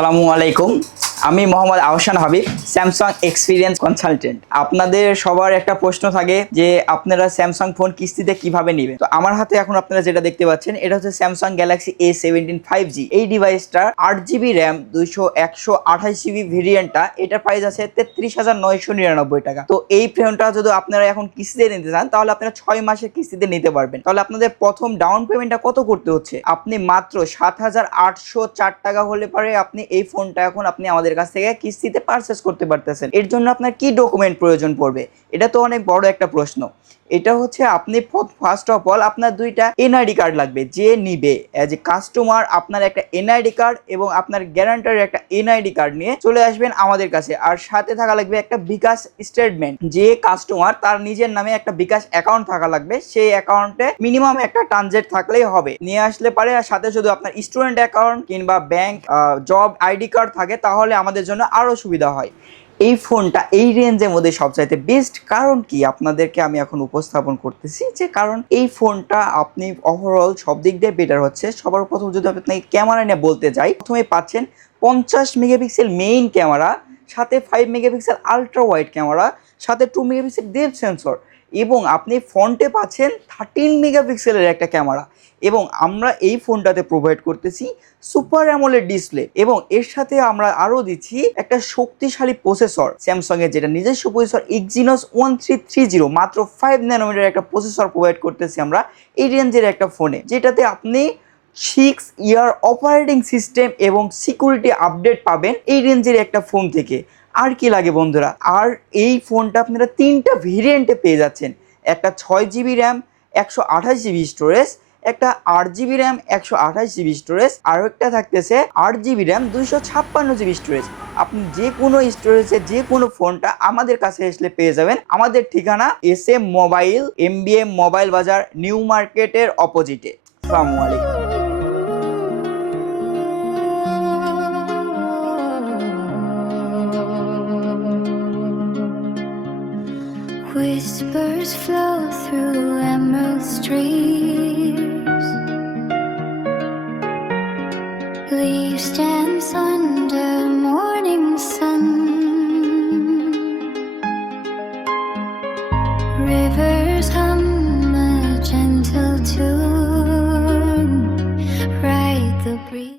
আসসালামু আলাইকুম। আমি Mohammad Ahsan Habib, Samsung experience consultant. আপনাদের সবার একটা প্রশ্ন থাকে যে আপনারা স্যামসাং ফোন কিস্তিতে কিভাবে নেবেন। তো আমার হাতে এখন আপনারা যেটা দেখতে পাচ্ছেন এটা হচ্ছে স্যামসাং গ্যালাক্সি A17 5G। এই ডিভাইসটার 8GB র্যাম 128GB ভেরিয়েন্টটা, এটার প্রাইস আছে 33,999 টাকা। তো এই ফোনটা যদি আপনারা এখন কিস্তিতে নিতে চান তাহলে আপনারা 6 মাসের কিস্তিতে নিতে পারবেন। তাহলে আপনাদের প্রথম ডাউন পেমেন্টটা কত করতে হচ্ছে? আপনি মাত্র 7,804 টাকা হলে পারে আপনি এই ফোনটা এখন আপনি আমাদের কাছ থেকে কিস্তিতে পারচেজ করতে পারতেছেন। এর জন্য আপনার কি ডকুমেন্ট প্রয়োজন পড়বে? এটা তো অনেক বড় একটা প্রশ্ন। এটা হচ্ছে আপনি ফার্স্ট অফ অল আপনার দুইটা এনআইডি কার্ড লাগবে। যে নিবে অ্যাজ এ কাস্টমার আপনার একটা এনআইডি কার্ড এবং আপনার গ্যারান্টারের একটা এনআইডি কার্ড নিয়ে চলে আসবেন আমাদের কাছে। আর সাথে থাকা লাগবে একটা বিকাশ স্টেটমেন্ট। যে কাস্টমার তার নিজের নামে একটা বিকাশ অ্যাকাউন্ট থাকা লাগবে, সেই অ্যাকাউন্টে মিনিমাম একটা ট্রানজেক্ট থাকলেই হবে। নিয়ে আসলে পারে। আর সাথে যদি আপনার স্টুডেন্ট অ্যাকাউন্ট কিংবা ব্যাংক জব আইডি কার্ড থাকে তাহলে আমাদের জন্য আরো সুবিধা হয়। এই ফোনটা এই রেঞ্জের মধ্যে সবচাইতে বেস্ট কারণ কি আপনাদেরকে আমি এখন উপস্থাপন করতেছি। যে কারণ এই ফোনটা আপনি ওভারঅল সব দিক দিয়ে বেটার হচ্ছে। সবার প্রথম যদি আপনি ক্যামেরা নিয়ে বলতে যাই, প্রথমে পাচ্ছেন 50 মেগাপিক্সেল মেইন ক্যামেরা, সাথে 5 মেগাপিক্সেল আলট্রা ওয়াইড ক্যামেরা, সাথে 2 মেগাপিক্সেল ডেপথ সেন্সর, এবং আপনি ফ্রন্টে পাচ্ছেন 13 মেগাপিক্সেলের একটা ক্যামেরা। এবং আমরা এই ফোনটাতে প্রোভাইড করতেছি সুপার অ্যামোলেড ডিসপ্লে, এবং এর সাথে আমরা আরো দিচ্ছি একটা শক্তিশালী প্রসেসর, স্যামসাং এর যেটা নিজস্ব প্রসেসর Exynos 1330, মাত্র 5 ন্যানোমিটার একটা প্রসেসর প্রোভাইড করতেছি আমরা এই রেঞ্জের একটা ফোনে, যেটাতে আপনি 6 ইয়ার অপারেটিং সিস্টেম এবং সিকিউরিটি আপডেট পাবেন এই রেঞ্জের একটা ফোন থেকে। আর কি লাগে বন্ধুরা? আর এই ফোনটা আপনারা 3টা ভেরিয়েন্টে পেয়ে যাচ্ছেন। একটা 6GB র্যাম 128GB স্টোরেজ, একটা 8GB র্যাম 128GB স্টোরেজ, আর একটা থাকতেছে 8GB র্যাম 256GB স্টোরেজ। আপনি যে কোনো স্টোরেজে যে কোনো ফোনটা আমাদের কাছে আসলে পেয়ে যাবেন। আমাদের ঠিকানা SM মোবাইল, MBM মোবাইল বাজার, নিউ মার্কেটের অপোজিটে। আসসালামু আলাইকুম। Whispers flow through emerald streams. Leaves dance under